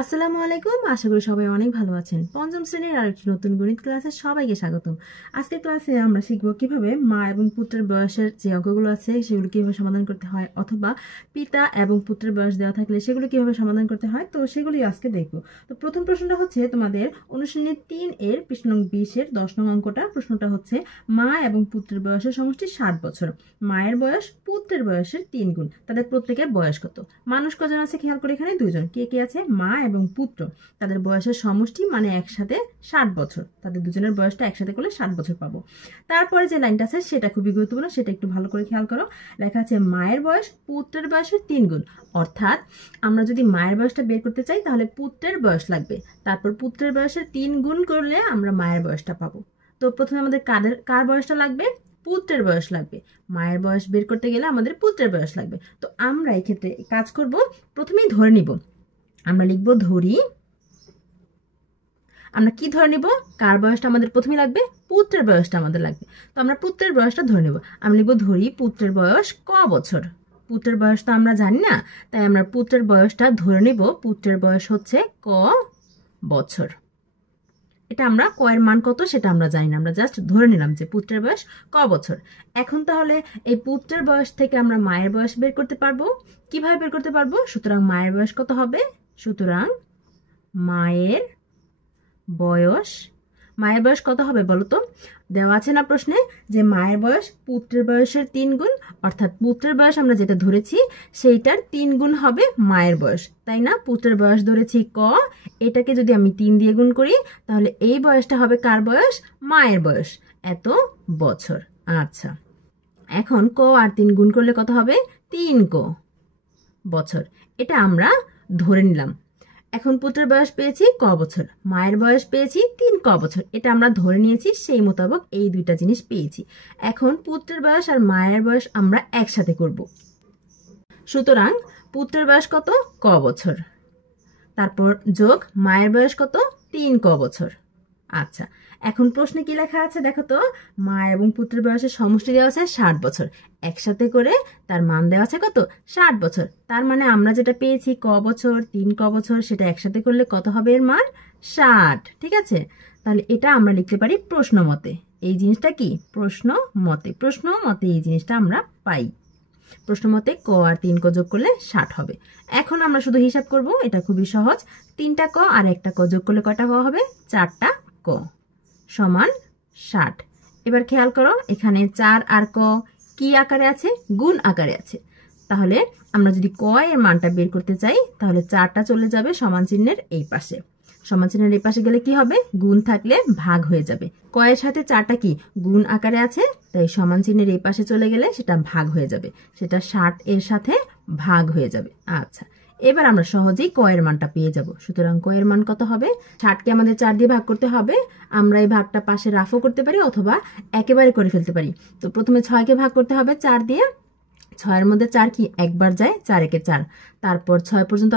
আসসালামু আলাইকুম। আশা করি সবাই অনেক ভালো আছেন। পঞ্চম শ্রেণীর আরেকটি নতুন গণিত ক্লাসে সবাইকে স্বাগতম। আজকে ক্লাসে আমরা শিখব কিভাবে মা এবং পুত্রের বয়সের যে অঙ্কগুলো আছে সেগুলো কিভাবে সমাধান করতে হয়, অথবা পিতা এবং পুত্রের বয়স দেওয়া থাকলে সেগুলো কিভাবে সমাধান করতে হয়, তো সেগুলি আজকে দেখব। তো প্রথম প্রশ্নটা হচ্ছে তোমাদের অনুশীলনী 3 এর পৃষ্ঠা নং 20 এর 10 নং অঙ্কটা। প্রশ্নটা হচ্ছে মা এবং পুত্রের বয়সের সমষ্টি 60 বছর। মায়ের বয়স পুত্রের বয়সের 3 গুণ। তাদের প্রত্যেকের বয়স কত? মানুষ কজন আছে খেয়াল করে, এখানে দুইজন। কে কে আছে? মা এবং পুত্র। তাদের বয়সের সমষ্টি মানে একসাথে 60 বছর। তাদের দুজনের বয়সটা একসাথে করলে 60 বছর পাবো। তারপরে যে লাইনটা আছে সেটা খুবই গুরুত্বপূর্ণ, সেটা একটু ভালো করে খেয়াল করো। লেখা আছে মায়ের বয়স পুত্রের বয়সের 3 গুণ। অর্থাৎ আমরা যদি মায়ের বয়সটা বের করতে চাই তাহলে পুত্রের বয়স লাগবে, তারপর পুত্রের বয়সের 3 গুণ করলে আমরা মায়ের বয়সটা পাবো। তো প্রথমে আমাদের কার বয়সটা লাগবে? পুত্রের বয়স লাগবে। মায়ের বয়স বের করতে গেলে আমাদের পুত্রের বয়স লাগবে। তো আমরা এই ক্ষেত্রে কাজ করব, প্রথমেই ধরে নিব। আমরা লিখব ধরি। আমরা কি ধরে নিব? কার বয়সটা আমাদের প্রথমে লাগবে? পুত্রের বয়সটা আমাদের লাগবে। তো আমরা পুত্রের বয়সটা ধরে নেব। আমরা লিখব ধরি পুত্রের বয়স ক বছর। পুত্রের বয়স তো আমরা জানি না, তাই আমরা পুত্রের বয়সটা ধরে নিব। পুত্রের বয়স হচ্ছে ক বছর। এটা আমরা ক এর মান কত সেটা আমরা জানি না, আমরা জাস্ট ধরে নিলাম যে পুত্রের বয়স ক বছর। এখন তাহলে এই পুত্রের বয়স থেকে আমরা মায়ের বয়স বের করতে পারবো। কিভাবে বের করতে পারবো? সুতরাং মায়ের বয়স কত হবে? সুতরাং মায়ের বয়স কত হবে বলো তো? দেওয়া আছে না প্রশ্নে যে মায়ের বয়স পুত্রের বয়সের 3 গুণ, অর্থাৎ পুত্রের বয়স আমরা যেটা ধরেছি সেইটার 3 গুণ হবে মায়ের বয়স, তাই না? পুত্রের বয়স ধরেছি ক, এটাকে যদি আমি 3 দিয়ে গুণ করি তাহলে এই বয়সটা হবে কার বয়স? মায়ের বয়স, এত বছর। আচ্ছা, এখন ক আর 3 গুণ করলে কত হবে? 3 ক বছর। এটা আমরা ধরে নিলাম। এখন পুত্রের বয়স পেয়েছি ক বছর, মায়ের বয়স পেয়েছি 3 ক বছর। এটা আমরা ধরে নিয়েছি, সেই মোতাবেক এই দুইটা জিনিস পেয়েছি। এখন পুত্রের বয়স আর মায়ের বয়স আমরা একসাথে করব। সুতরাং পুত্রের বয়স কত? ক বছর, তারপর যোগ মায়ের বয়স কত? 3 ক বছর। আচ্ছা, এখন প্রশ্নে কি লেখা আছে দেখো তো। মা এবং পুত্রের বয়সের সমষ্টি দেওয়া আছে 60 বছর, একসাথে করে তার মান দেওয়া আছে কত? 60 বছর। তার মানে আমরা যেটা পেয়েছি ক বছর 3 ক বছর, সেটা একসাথে করলে কত হবে এর মান? 60। ঠিক আছে, তাহলে এটা আমরা লিখতে পারি প্রশ্ন মতে। এই জিনিসটা কি? প্রশ্ন মতে এই জিনিসটা আমরা পাই। প্রশ্ন মতে ক আর 3 ক যোগ করলে 60 হবে। এখন আমরা শুধু হিসাব করব, এটা খুবই সহজ। 3টা ক আর 1টা ক যোগ করলে কয়টা ক হবে? 4টা ক সমান 60। এবার খেয়াল করো, এখানে 4 আর ক কি আকারে আছে? গুণ আকারে আছে। তাহলে আমরা যদি ক এর মানটা বের করতে চাই তাহলে 4টা চলে যাবে সমান চিহ্নের এই পাশে। সমান চিহ্নের এই পাশে গেলে কি হবে? গুণ থাকলে ভাগ হয়ে যাবে। ক এর সাথে 4টা কি গুণ আকারে আছে, তাই সমান চিহ্নের এই পাশে চলে গেলে সেটা ভাগ হয়ে যাবে, সেটা 60 এর সাথে ভাগ হয়ে যাবে। আচ্ছা, এবার আমরা সহজেই ক এর মানটা পেয়ে যাব। সুতরাং ক এর মান কত হবে? 60কে আমাদের 4 দিয়ে ভাগ করতে হবে। আমরা এই ভাগটা পাশে রাফও করতে পারি অথবা একেবারে করে ফেলতে পারি। তো প্রথমে 6কে ভাগ করতে হবে 4 দিয়ে। 6 এর মধ্যে 4 কি একবার যায়, 4 একে 4। তারপর 6 পর্যন্ত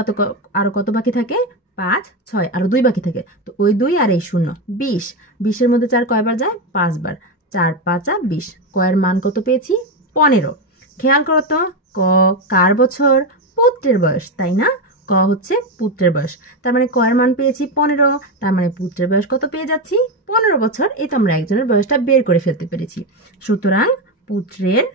আরো কত বাকি থাকে? 5, 6 আরো 2 বাকি থাকে। তো ওই 2 আর এই 0, 20। 20 এর মধ্যে 4 কয়বার যায়? 5 বার। 4 5 20। ক এর মান কত পেয়েছি? 15। খেয়াল করো তো, ক কার বছর? পুত্রের বয়স, তাই না? ক হচ্ছে পুত্রের বয়স, তার মানে ক এর মান পেয়েছি 15। তার মানে পুত্রের বয়স কত পেয়ে যাচ্ছি? 15 বছর। এই তো আমরা একজনের বয়সটা বের করে ফেলতে পেরেছি। সুতরাং পুত্রের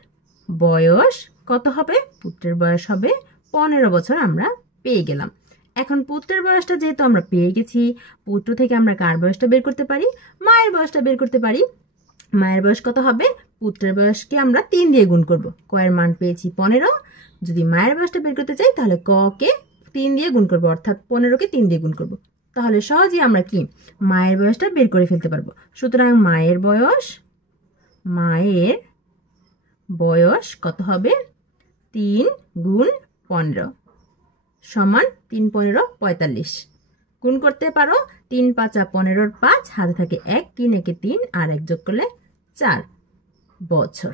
বয়স কত হবে? পুত্রের বয়স হবে 15 বছর। আমরা পেয়ে গেলাম। এখন পুত্রের বয়সটা যেহেতু আমরা পেয়ে গেছি, পুত্র থেকে আমরা কার বয়সটা বের করতে পারি? মায়ের বয়সটা বের করতে পারি। মায়ের বয়স কত হবে? পুত্রের বয়সকে আমরা 3 দিয়ে গুণ করব। ক এর মান পেয়েছি 15। যদি মায়ের বয়সটা বের করতে চাই তাহলে ক কে 3 দিয়ে গুণ করব, অর্থাৎ 15কে 3 দিয়ে গুণ করব। তাহলে সহজেই আমরা কি মায়ের বয়সটা বের করে ফেলতে পারবো। সুতরাং মায়ের বয়স কত হবে? 3 গুণ 15 সমান 3 15 45। গুণ করতে পারো। 3 5 15 5, হাতে থাকে 1, 3 একে 3 আর 1 যোগ করলে 4 বছর।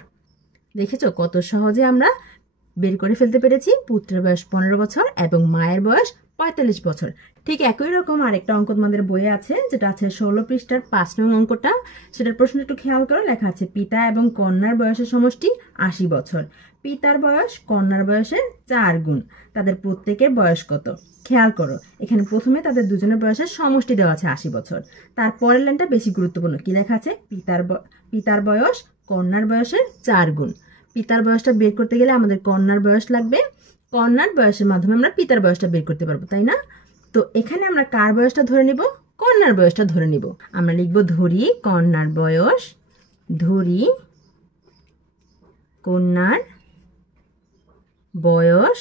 দেখেছো কত সহজে আমরা বের করে ফেলতে পেরেছি। পুত্রের বয়স 15 বছর এবং মায়ের বয়স 45 বছর। ঠিক একই রকম আরেকটা অঙ্ক তোমাদের বইয়ে আছে, যেটা আছে 16 পৃষ্ঠার 5 নং অঙ্কটা। সেটার প্রশ্ন একটু খেয়াল করো, লেখা আছে পিতা এবং কন্যার বয়সের সমষ্টি 80 বছর। পিতার বয়স কন্যার বয়সের 4 গুণ। তাদের প্রত্যেকের বয়স কত? খেয়াল করো, এখানে প্রথমে তাদের দুজনের বয়সের সমষ্টি দেওয়া আছে 80 বছর। তারপরের লাইনটা বেশি গুরুত্বপূর্ণ, কি লেখা আছে? পিতার বয়স কন্যার বয়সের 4 গুণ। পিতার বয়সটা বের করতে গেলে আমাদের কন্যার বয়স লাগবে, কন্যার বয়সের মাধ্যমে আমরা পিতার বয়সটা বের করতে পারবো, তাই না? তো এখানে আমরা কার বয়সটা ধরে নিব? কন্যার বয়সটা ধরে নিব। আমরা লিখব ধরি কন্যার বয়স, ধরি কন্যার বয়স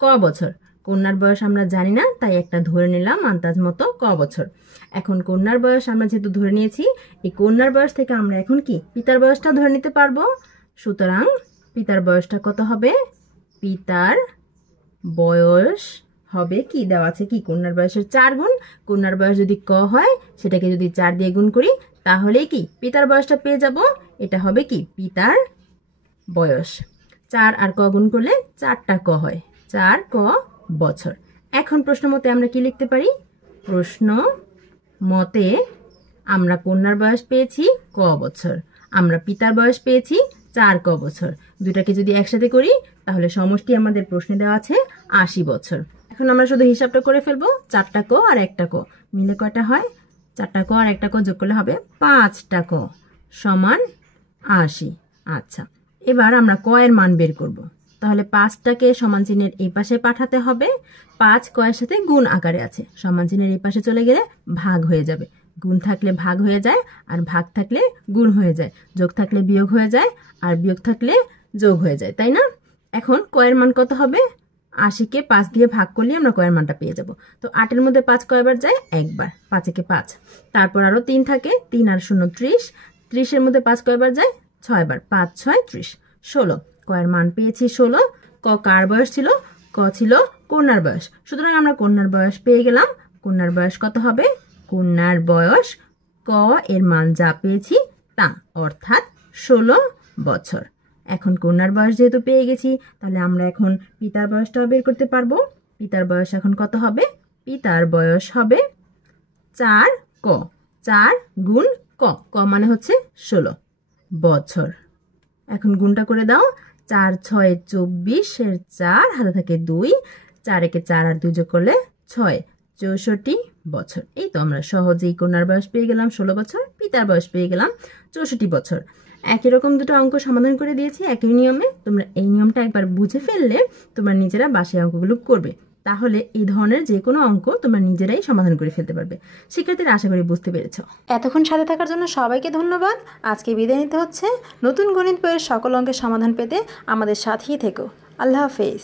ক বছর। কন্যার বয়স আমরা জানি না, তাই একটা ধরে নিলাম আন্দাজ মতো ক বছর। এখন কন্যার বয়স আমরা যেহেতু ধরে নিয়েছি, এই কন্যার বয়স থেকে আমরা এখন কি পিতার বয়সটা ধরে নিতে পারবো। সুতরাং পিতার বয়সটা কত হবে? পিতার বয়স হবে কি দেওয়া আছে, কি কন্যার বয়সের 4 গুণ। কন্যার বয়স যদি ক হয়, সেটাকে যদি 4 দিয়ে গুণ করি, তাহলেই কি পিতার বয়সটা পেয়ে যাব। এটা হবে কি পিতার বয়স। 4 আর ক গুণ করলে 4টা ক হয়, 4 ক বছর। এখন প্রশ্ন মতে আমরা কি লিখতে পারি? প্রশ্ন মতে আমরা কন্যার বয়স পেয়েছি ক বছর, আমরা পিতার বয়স পেয়েছি 4 ক বছর। দুটাকে যদি একসাথে করি, তাহলে সমষ্টি আমাদের প্রশ্নে দেওয়া আছে 80 বছর। এখন আমরা শুধু হিসাবটা করে ফেলবো, 4টা ক আর 1টা ক মিলে কয়টা হয়? 4টা ক আর 1টা ক যোগ করলে হবে 5টা ক সমান 80। আচ্ছা, এবার আমরা ক এর মান বের করব। তাহলে 5টাকে সমান চিহ্নের এই পাশে পাঠাতে হবে। 5 ক এর সাথে গুণ আকারে আছে, সমান চিহ্নের এই পাশে চলে গেলে ভাগ হয়ে যাবে। গুণ থাকলে ভাগ হয়ে যায়, আর ভাগ থাকলে গুণ হয়ে যায়। যোগ থাকলে বিয়োগ হয়ে যায়, আর বিয়োগ থাকলে যোগ হয়ে যায়, তাই না? এখন ক এর মান কত হবে? 80কে 5 দিয়ে ভাগ করলে আমরা ক এর মানটা পেয়ে যাব। তো 8 এর মধ্যে 5 কয়বার যায়? একবার, 5 একে 5। তারপর আরো 3 থাকে, 3 আর 0 30। 30 এর মধ্যে 5 কয়বার যায়? 6 বার, 5 6 30, 16। ক এর মান পেয়েছি 16। ক কার বয়স ছিল? ক ছিল কন্যার বয়স। সুতরাং আমরা কন্যার বয়স পেয়ে গেলাম। কন্যার বয়স কত হবে? কন্যার বয়স ক এর মান যা পেয়েছি তা, অর্থাৎ 16 বছর। এখন কন্যার বয়স যেহেতু পেয়ে গেছি, তাহলে আমরা এখন পিতার বয়সটাও বের করতে পারবো। পিতার বয়স এখন কত হবে? পিতার বয়স হবে 4 ক। 4 গুণ ক, ক মানে হচ্ছে 16 বছর। এখন গুণটা করে দাও। 4 6 24 এর 4 হাতে থাকে 2, 4 একে 4 আর 2 যোগ করলে 6, 64 বছর। এই তো আমরা সহজেই কন্যার বয়স পেয়ে গেলাম 16 বছর, পিতার বয়স পেয়ে গেলাম 64 বছর। একই রকম দুটো অঙ্ক সমাধান করে দিয়েছি একই নিয়মে। তোমরা এই নিয়মটা একবার বুঝে ফেললে তোমরা নিজেরা বাসায় অঙ্কগুলো করবে, তাহলে এই ধরনের যে কোনো অঙ্ক তোমরা নিজেরাই সমাধান করে ফেলতে পারবে। শিক্ষার্থীরা আশা করি বুঝতে পেরেছো। এতক্ষণ সাথে থাকার জন্য সবাইকে ধন্যবাদ। আজকে বিদায় নিতে হচ্ছে। নতুন গণিত বইয়ের সকল অঙ্কের সমাধান পেতে আমাদের সাথেই থেকো। আল্লাহ হাফেজ।